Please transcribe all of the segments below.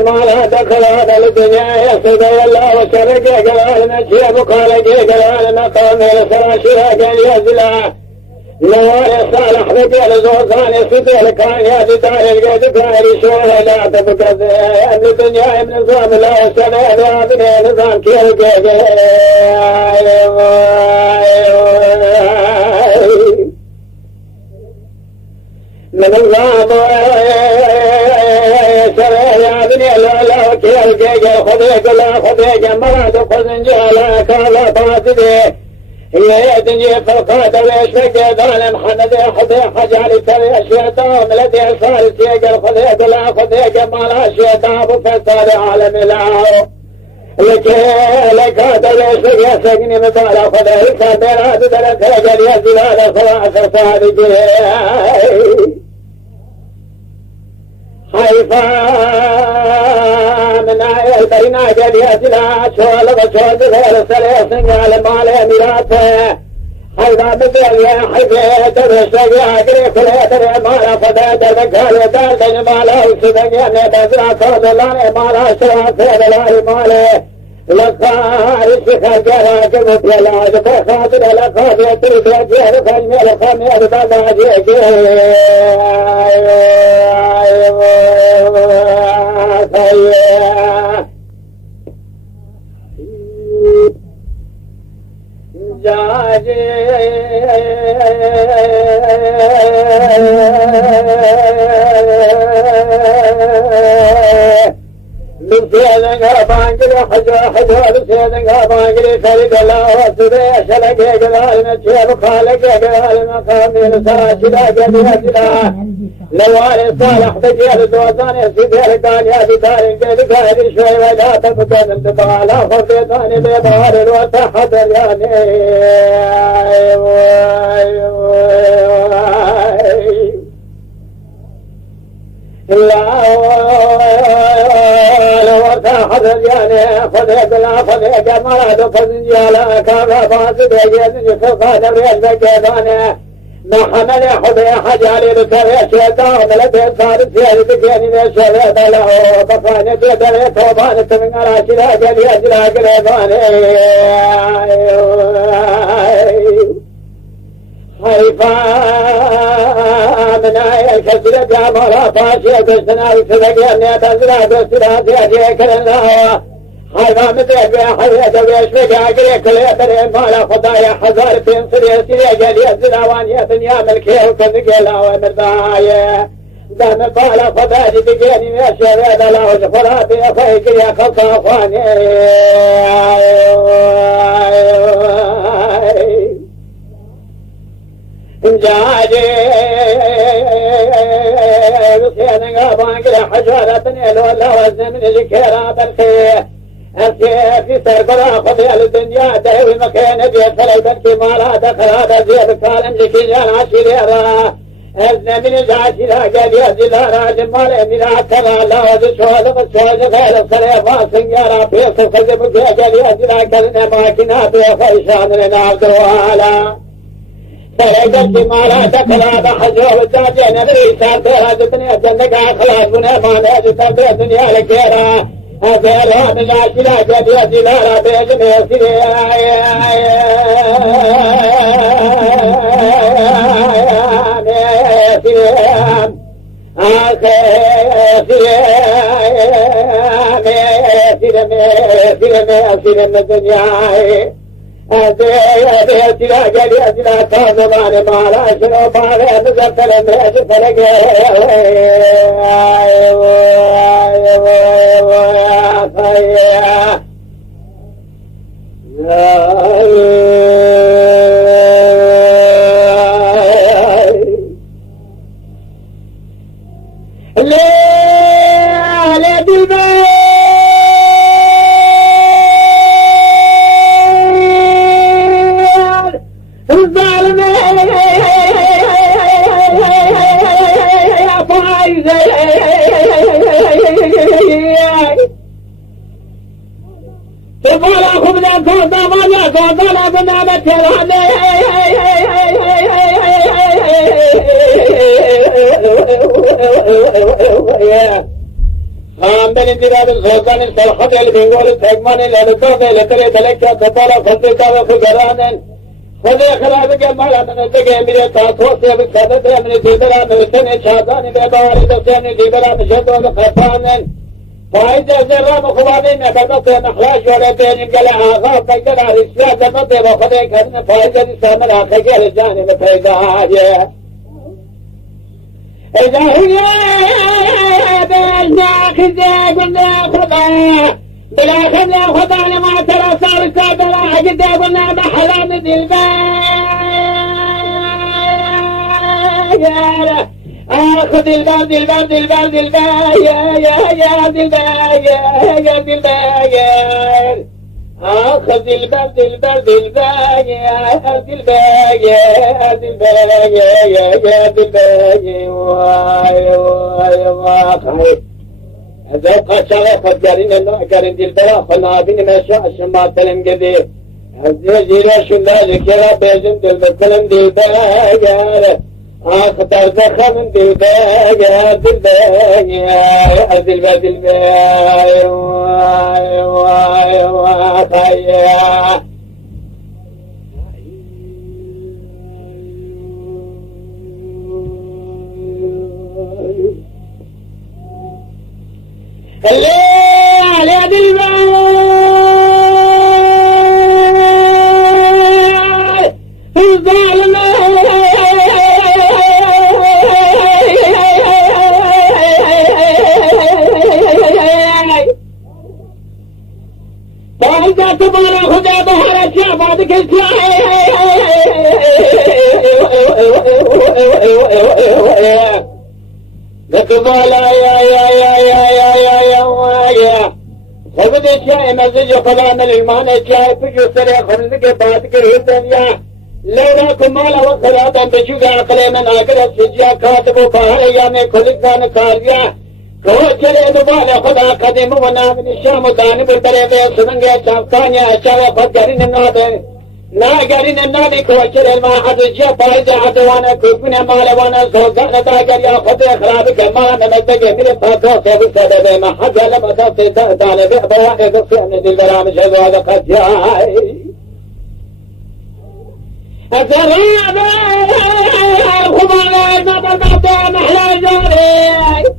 ما دخل هذا الدنيا يصد الله وشرق جلال نجيب قال جلال مقام الفراشها قال يزلا نور صالح رجال زوزان يصد كان يا دار القد كان يشوه لا تبقى الدنيا من نظام الله وسنة هذا نظام كيف من الله خذيك لا خذيك مراد خذن جالا كالا باسده هي يدني فالقادة ويشفك ظالم حمد خذي حجالي كري الشيطان ملدي صار سيقل خذيك لا خذيك مالا شيطان بفصال عالم الله لك هذا ويشفك يسقني مطالع خذيك براد دلت رجل يزلال خلاص صادق حيفا من آية بين أجل يجلع شوال وشوال غير سليسن على مال ميراثه حيفا بدل يا حيفا ترشق يا قريب الهدر مالا فدا تبكال دار دن مالا وسبق يا نبزرا صد الله مالا شوال سيد الله مالا لقار الشيخ جرى كمت يلا جفا خاطر لقار يتريد يجير فجمي لقامي أبدا جيك سيدنا بانجلي حجر سيدنا بانجلي فرد الله وسبي شلق جلال نجيب خالق جلال مقامي ساشدا جلال لوالي صالح بجيل دوزاني سيدير كان يا بدار قيد قاعد شوي ولا تبقى من دبالا خفيتاني ببار الوتحت الياني خذيك لا خذيك مراد فزنجالا كان فاسد يجيزني في القادر يجبك يداني ما حمل خذي حجالي بكري شيطان ملبي صار سيالي بكيني نشوه بله بفاني بيدري توباني تمن راشلا قل يجلا قريباني حيفا من آية كسرة جامرة فاشية بسنا وسبق يمني بزرع بسرع سيادي كرنا حيفا مدرك بحيث ويشفق عقري كل يترين مالا خدايا حزار بين سرية سرية قال يزرع وانية دنيا ملكيه وكذق لا ومردايا دم بالا خداجي بقيني ميشي دلا وشفراتي أخيك يا خلطة أخواني جاجي سيدنا بانقل حجارتني لولا وزن من الكيرا بالخير أرسي في سرقرا خضي الدنيا دهوي مكان بيسر البنك مالا دخل هذا زيب كالم لكي جان عشيرا أرسنا من العشيرا قال يا زلارا جمال من عكرا لا وزشوال وزشوال غير الصريفا سنجارا بيصر خزبك قال يا زلارا كلنا ماكنا بيخيشان لنا عبد الوالا سرقت مالا دخل هذا حجوب الداجي نبري سارتها جتني أجنك خلاص بنا ما نجد الدنيا لكيرا هذا من العشرة قد يزلال بيجم يسير من الدنيا أزيد قال يزلا كان مان مالا شنو مالا نزلت لميش فلقى ليلة البيت الظالمين يا فايزة تبغى أخذ لك صوت ماليا صوت لا بنامت هم بين انتباه الزوجان الصلحة اللي بنقول التجمان اللي لطوطة اللي تري تلك تطالة فضلتها وفقران خذي خلابك المالا من الدقاء من التاطوصي بكسادتها من الديبرا من السنة شهداني ببواري بسيني ديبرا من شهدون خفانا فإذا زرام خبابين بمطي محلاش ولدين قال آغاف بيقل رسلات المطي وخذي كذن فإذا نسام الأخير الجانب فإذا إذا هي بأجناك إذا قلنا خضا بلا خبلا خضا لما ترى صار السابرا إذا قلنا محلا من الباية خذ البرد البرد البرد الباية يا الباية يا الباية خذ البرد البرد الباية أرض الباية أرض الباية يا الباية واي واي واي ذوق شرف الجارين النوع كارين البراء فنابين ما شاء الشمال تلم قدير الزيجيرة شلا ذكرى بيجن دلبكلم دي باية أخطر زخم دي باية دي باية أرض الباية الباية واي واي واي الليل يا دي الباية الظالمة فإذا تبغى خذ بهر الشعب بعدك لكن لا يا خذ الشاي مزج وخذ من المال الشاي فجو سريع خذ بعدك الدنيا لولاكم مالا وخلاطا بشوق عقلي من آقر السجيا كاتب وبهر يامي كل كان كاريا كوچلے دوبارہ خدا قدیم ونا من الشام دانب البريد سننگے چافتانيا اشاوے خدگرین نادے ناگرین نادی كوچلے ما حد جا پایز عدوانا کوپنا مالوانا زوزانا داگر یا خود خراب كمان نمتگے میرے پاکو سے بسبب ما حد لما دستے دانب ابوانے دستے من دل برام شدوا لقد جائی الزراب الخبار نظر بعد محلا جاري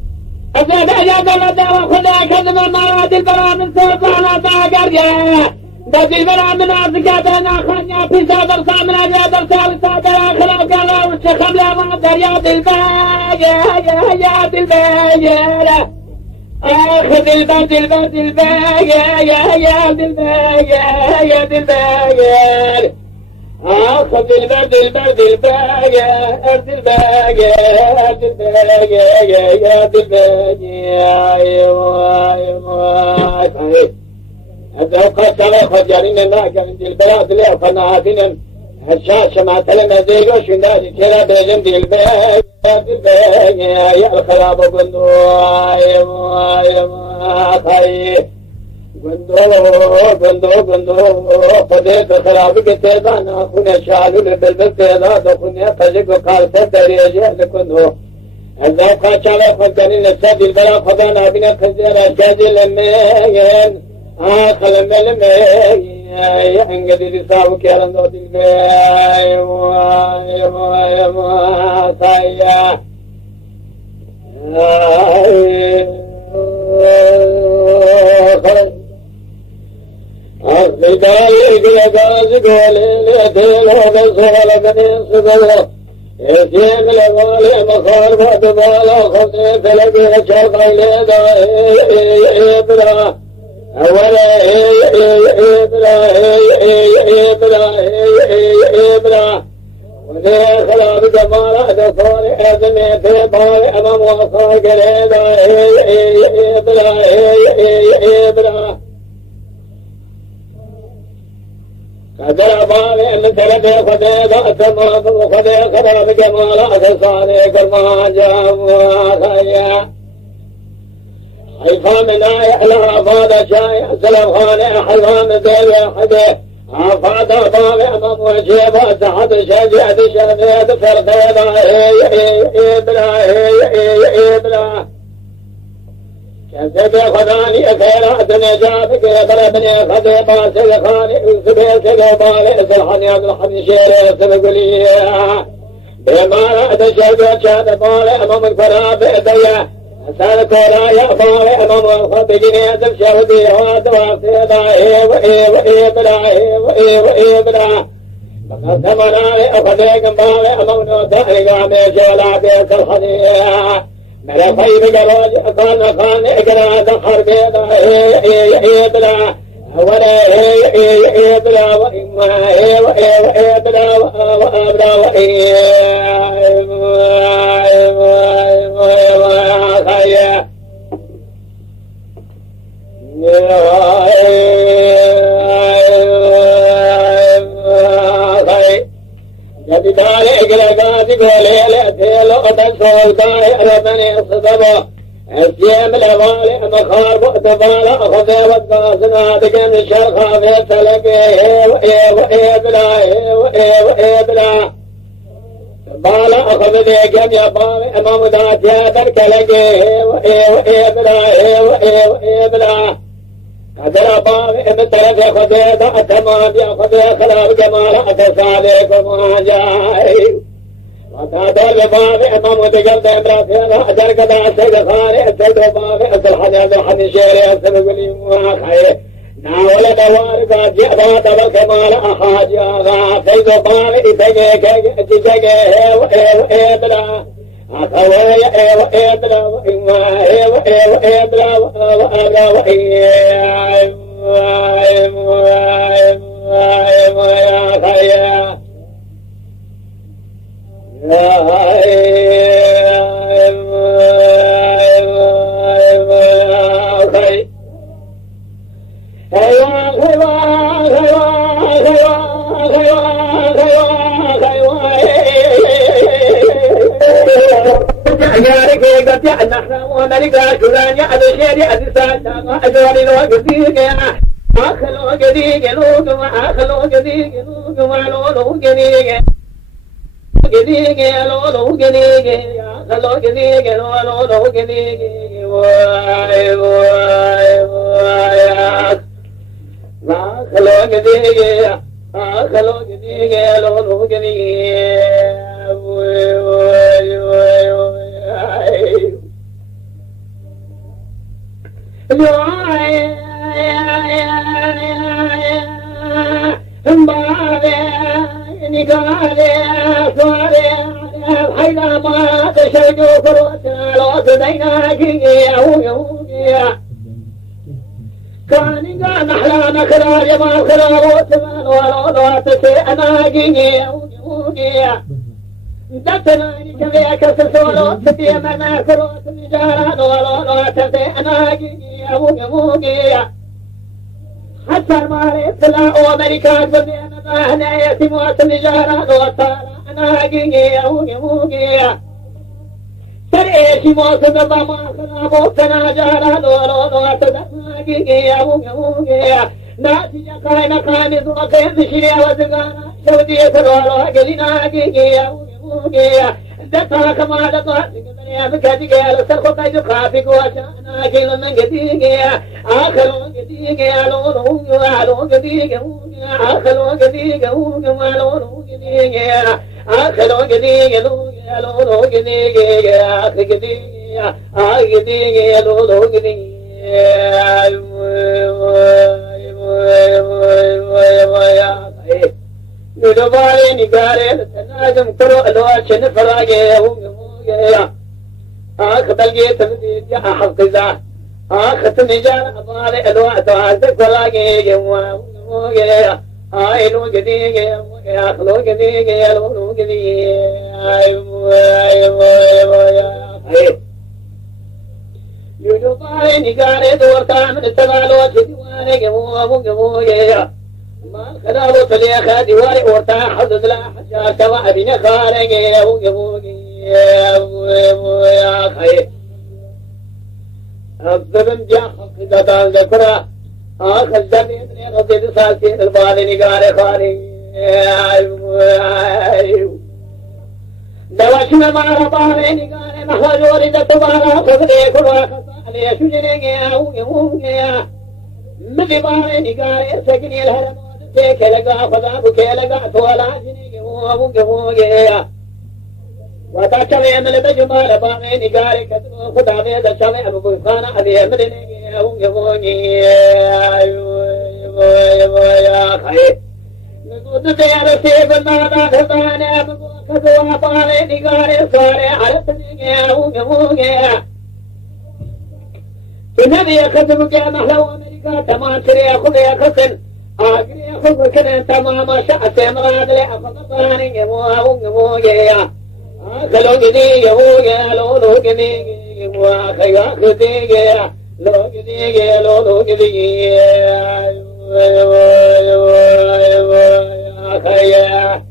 أزيد أجاد الله خدا كذب مراد البرا من سلطانة داقرية بدي البرا من أزقاتنا خانيا في صدر سامنا جادر سالي صادر آخر وقال وشخم لا مادر يا دلباية يا دلباية أخذ البرد البرد الباية يا دلباية يا دلباية أخذ البرد البرد الباية أرض الباية أرض الباية يا أرض الباية أيوة أيوة الذوق سوى خجرين الناقة من البلاد ليه فنادين الشاشة مع تلمة زيجو شنداد كلا بيجن دي الباية أرض الباية يا الخراب بندو أيوة أيوة بندو فديت خرابك تيدانا خوني شالو لبلبل تيدا خوني قجك وقالت دريجي لكندو الذوق شالو خلقاني نساد البلا خدانا بنا خزير أشاجي لمين آخل ملمين انقدي رساو كيران دو دلبي صايا الدالي قلقاز قولي لديل وقصول بني صدر يتيم لغالي مخاربة بالا خطي فلقي شرقي لدائي إبرا أولا إبرا في خلاب جمال دخول أزمي في بار أمام وصاق رضا إبرا قدر بار مثل في خديد أتمام وخديد خلاب جمال أتصاني كرمان جامع خيا حيفا من يحلى فاض شاي سلام خاني حيفا ديوي حدي عفاد باب امام وجيبه تحت شجعة شميد فرقيضة إبلا كذب خداني خيرات نجابك ضربني خدي باسل خاني سبيل سقوبالي سلحني عبد الحمد شيري سبقلي بما رأت شجعة شاد بالي امام الفراب إبيا أسأل كولا يا بابي أمام الخط جنيد الشهدي وأدوافيضا إبلا فقد ثمنا لأخذيك بابي أمام نوتاني قامي شولا بيك الحديث ملفي بقروج أقال خاني إقرا دخر بيضا إبلا ولا إبلا وإما إبلا وأبلا جب دار اگرگاز گولے لیتے لوٹ سولتائے ربنی صدبو اسیم لوالے مخار بؤتبالا خذے وقاسنا دکن شرخا فیتلقے ایبلا بالا اخذ دیکھم یا باوے امام داتیا درکلگے ایبلا قدر باوے امترف خذے دا اتمام یا خذے خلاب جمال اتسالے کمان جائے وقادر باوے امام دگل دمرا فیرا اجر قدا سید خارے سید باوے اصل حجر درحن شیرے اصل قلی مواقعے ناول دوار کا جعبا دبل کمال احاج آغا فیض باوے اتگے جگے ایبلا أخوي إبلا وإبلا وأبلا نحن وملك شلان يا أبشر يا أسسان أجوال الوقتيك أخلو قديك لوك أخلو قديك لوك ولولو قديك قديك لولو قديك أخلو قديك لولو قديك واي واي واي أخلو قديك أخلو قديك لولو قديك واي واي واي واي كان قال نحلان خلال يما خلال وثمان ولو تسيئنا جيجي دتنا جميع كسسولو ستي منا كروت نجاران ولو تسيئنا جيجي أبوكي حتى الماري سلا أمريكا جميعنا مهنا يتموت نجاران وطالا أنا جيجي أبوكي تريشي موسم بما خلابو تناجاران ولو تسيئنا جيجي أبوكي ناسي قائم قائم زوقين بشريا وزقانا شودية الولو قلنا جيجي أبوكي دتا كما دتا يا بكاتي يا سرخو قيد خافك وشانا كيل من قديك اخلو قديك يا لولو يا لولو قديك اخلو قديك يا لولو قديك اخلو قديك يا لولو قديك يا اخ قديك يا قديك يا لولو قديك ندوالي نقاري تناجم كرو الواشن فراغي آخ بلغي تمديد يا حفظة آخ تنجان أبالي الوقت وعزك فراغي آيلو قديق يا خلوق ذيك يا الخلوق ذي يوجد طاري نقاري دورتا من التبالوت ديواني قمو يا ما الخلال طلي خادي واري ورتا حدد لا حجار كما أبين خارج قمو يا خي الظلم جاء قدان ذكرى آخر دمي من رضي ساسين البالي نقاري خارج دوشنا ما رباني نقاري محوجوري دتبارا خذني كل خصالي شجني يا مدباري نقاري سكني الهرم ودتك لقا خذابك لقا تولا جني قمو يا وتشمي من بجمال بامي نقاري كتبو خدامي دشمي أبو خانا أبي مدني يا خير نقول يا رسيب النادا خزانة كذوا بامي نقاري صاري عرفتني يا النبي كتبك يا محلو أمريكا تمام سريع خذ يا خسن آخر خذ كذا تمام شعت مراد لي أخذ باني يا خلو كذي يا لو كذي خيا كذي لو كذي لو كذي يا خيا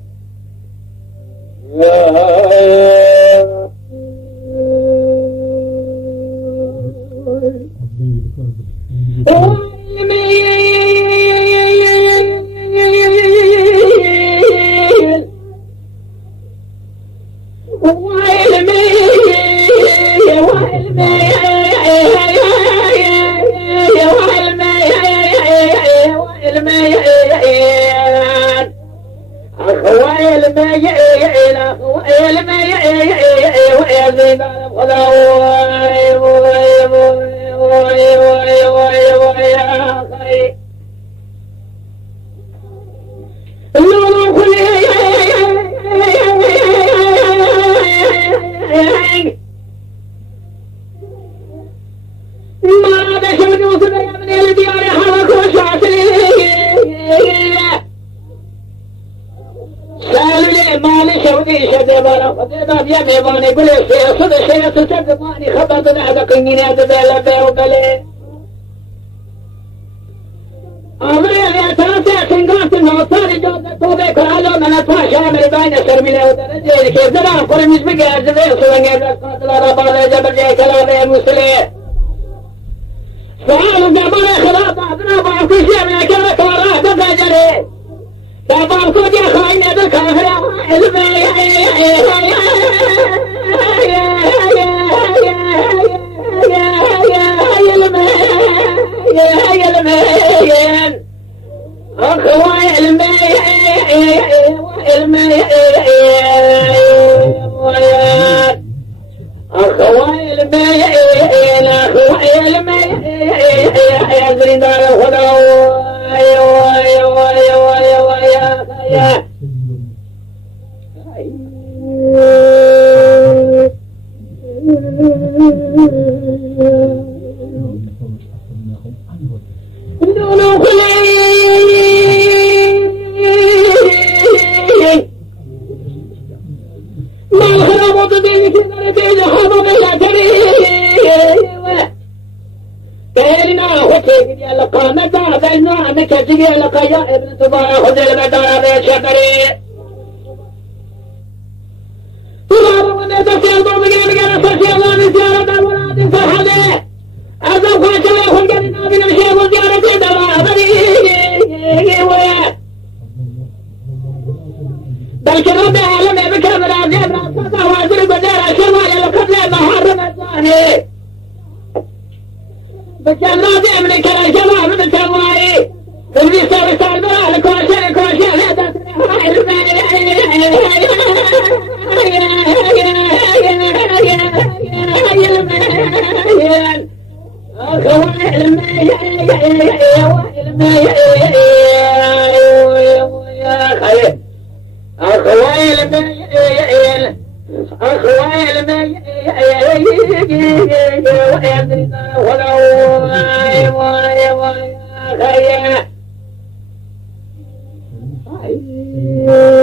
Yeah.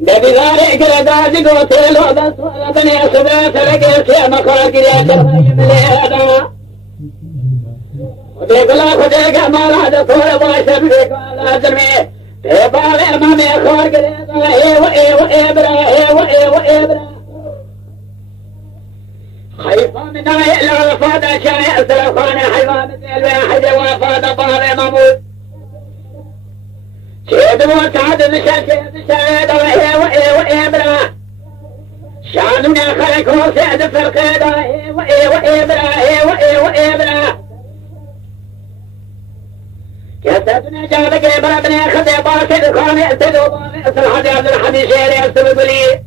بذلك رداد قوتل وبني أسبات لك يسيما خاكر يترمي مليادا وديك لا خديك أمال هذا طول باشا بيك ولا درمي تبال أمامي خاكر وإبرا خيفا من آية إلا وفاد شايع سلفان حيوان الديل وحد وفاد بار مموت شهد وسعد شهد شهد وإبرا شاننا خلق وسعد في القيدة وإبرا كسبنا جابك إبرا بن خذ باسد خاني أسد وباني أسل حديث الحديث شيري أسل بلي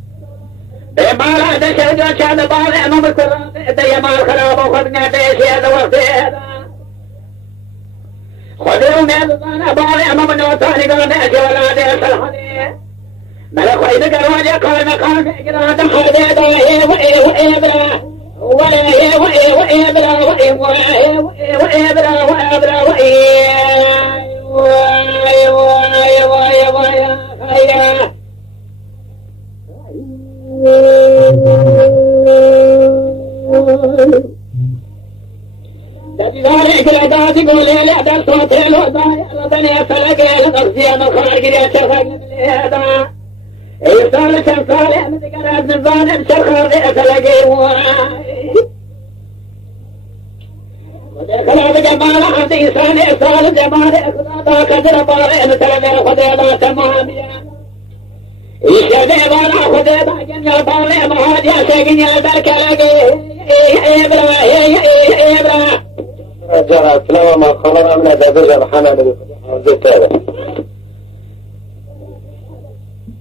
بمال هذا شهد وشهد باني أمام القرآن دي مال خراب وخذنا بيشي هذا وقت هذا خذوا من الظن باني أمام النوتاني قال نأتي ولا دي أسل حديث ملك وإذا قرواجه قال مقام في قراءة خذ وإبرا لذلك العداد يقول يا لعدال صوتي الوضايا ربني أسلق الأغزية مخارج يتخذ من هذا يصال شمسالي من ذكرات من ظالم شرخار أسلقي خلال جمال عبد إنسان إصال جمال إخلاطا قدر بارئ مثل خديبا تماميا يشبه بارا خديبا جنيا بارئ مهاجا سيقنيا بالكلاقي إبرا جرى سلام ما خبر أمنا دابجة الحنان بالتالي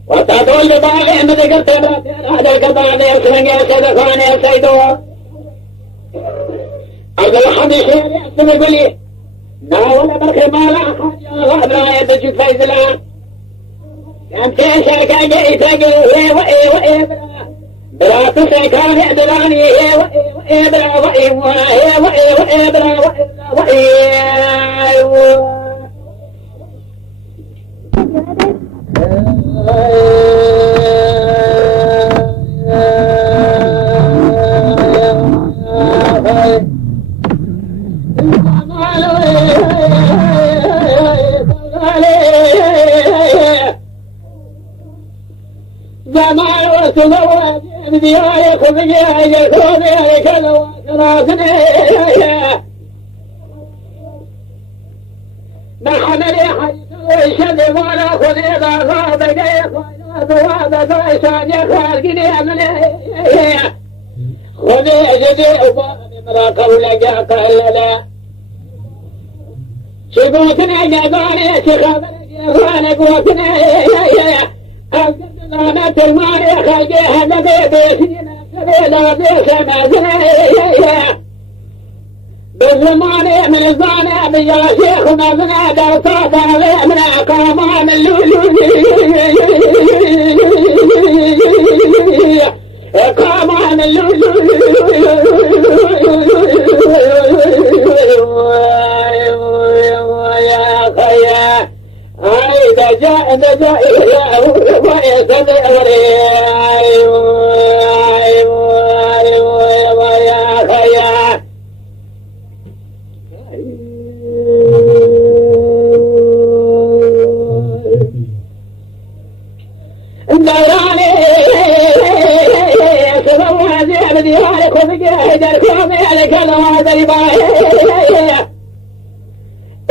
وتدول بارئ من ذكرت هذا الكبار يسلم يسد خاني السيدو عبد الحميد شيري أسلم يقول لي ناول برخي مالا خاجة وابلا يدجد فيزلا كان تيشا كاجي تاجي وإبرا بلا تسيكان يدلاني وإبرا وإبرا زمان وسلوات بدياي خذياي يخوني كلو ثلاثني نحن لحي شد وانا خذي ذا غاب جاي خاينات وهذا دايشان يخالقني عملي خذي جدي وباني مراقب لقاك إلا لا شبوتني جباني شخابني جباني قوتني أنا تلماني خلقيها نبي بيسينا سبيلا بيسما زنايا بالزماني من الزاني بيا شيخنا زنا درصات علينا قامان اللولي قامان اللولي يا خيا هاي دجا دجا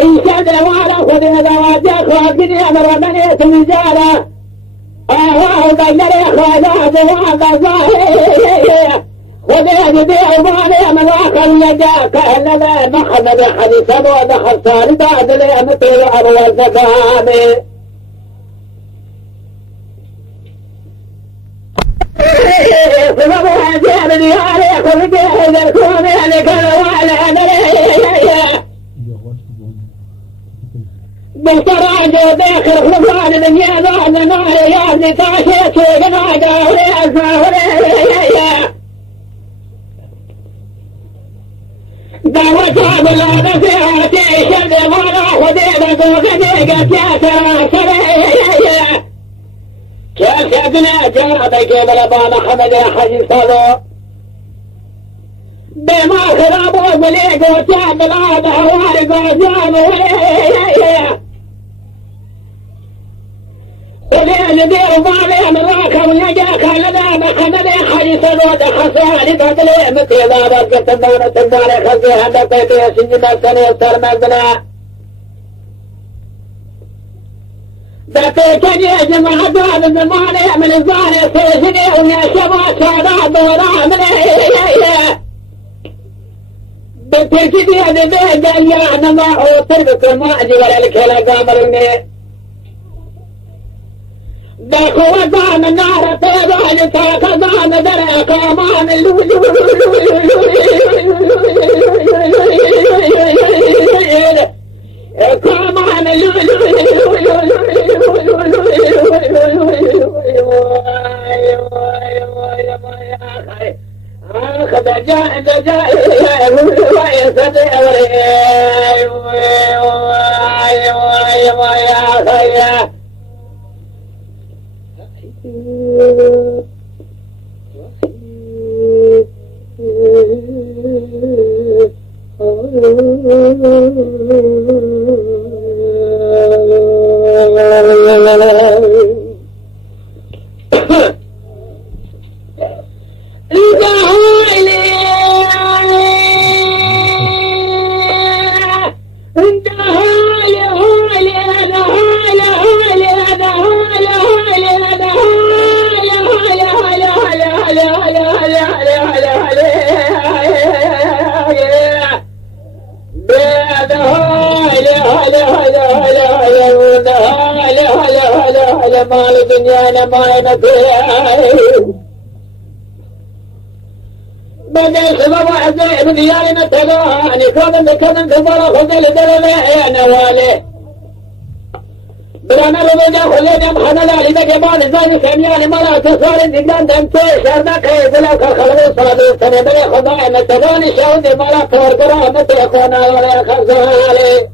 إن شاد وانا خذ ذواتك وقني أمر من يتمجالا بجري خذات وعند ظاهر خذ يدي ومالي من آخر يجاك إلا محمد حديثا ودخل صار بعد لأمتي وأبو الزكامي سبب هذه الديار خذ جهد الكون لك وعلى بالفراج وداخل خفان من يضع النار يا ابن طاشيت وقناعد أولي أسمع دعوة بلاد فيها تشد مرة خديبة وخديقة يا ترى كريه كيف يبنى جربك بلبان حمد يا حجي صدو بما خرابوا بليق وتعب العادة وارق وجاب وليه وليه دير وبابي من راكب ويجا خالدا محمد يا حجي صدو دخساني بدلي متي بابك تبانا تبانا خلقي هذا بيتي يا سنجي بسني وصار مبنى بتكن يا جماعة هذا الزمان من الزمان سيسني ويا شباب سادات دورا من بتكن يا ذبيب يا نما وتربك ما أجي ولا الكلا قامرني دخوا دام النار طيبان تاك دام درع قامان مال دنيانا ما ينفيه بدل سبب أزاي بديارنا تلاهاني كذن كبرا خذل دلنا نواله برانا ربنا خلينا محمد علي بجبان زاني كميان مرا تصار دندان دمتي شردك يزلا كخلو صادو سنة بلا خضاء متداني شاود مرا كوركرا متيقونا ولا خزالي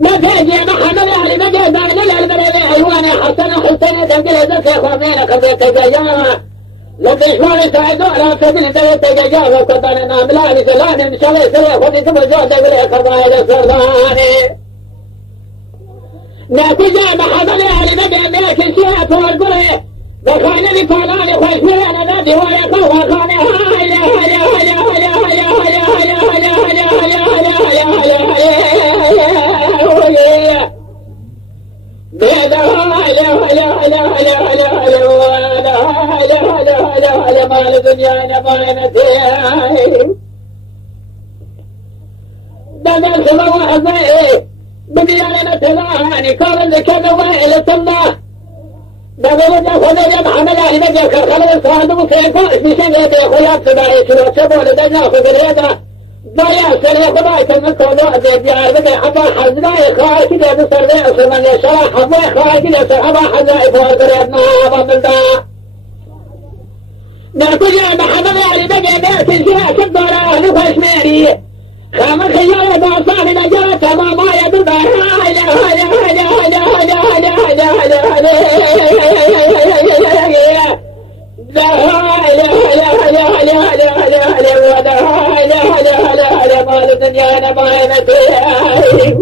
نتاجي محمد علي بجبان للبلد أيواني حسن حسين دنجل ذكي خمينة كبيرك جيانا لبشواني سعيدو على سبيل دلت جيانا وكبانا ناملاني سلاني مشالي سلي خذي كبزو دقلي خضاء لسرداني نتيجة محمد علي بجبان كسيات والقري بخاني بكالاني خوشمي أنا نادي ويقوى خاني هاي هاي هاي هاي هاي هاي مال دنيانا ما نسيه بدل سبب أزاي بديانا تلاهاني قال لك كذا وإلى الله بدل وجه خذ محمد علي بجك خلص صادو كيكو اسمشان يدي خيات سبعي شلو شبو لدجنا خذ اليدا ضيع سنة خداي كمل كودو أدي بيار بدي حبا حزناي خواهي كده بسر بي أسرمان يشرح حبا خواهي كده سر حبا حزناي فوضر يدنا أبا ملدا نتجع محمد علي بجك كنسيها كدورا أهلو فاشميري خامر خيالة باصاني نجرة ما يدرد مال دنيانا ما ينتهي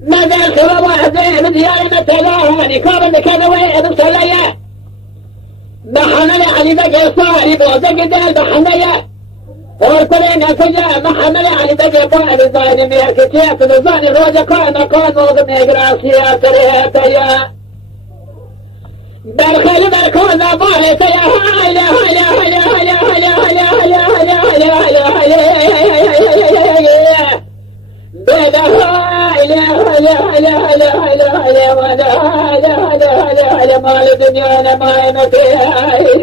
ماذا سبب أزاي من ديارنا تلاهاني قابل كذا وين صليا محمد علي بجك صاحب وزق دال محمد ورسلنا كجاء محمد علي بجي بعد الظالم يا كتيات الظالم روجة كان موضم يقراسيا كريهتيا برخل بركون باهتيا هاي هاي هاي هاي هاي هاي هاي هاي هاي بدا هاي هاي هاي هاي مال دنيانا ما ينتهي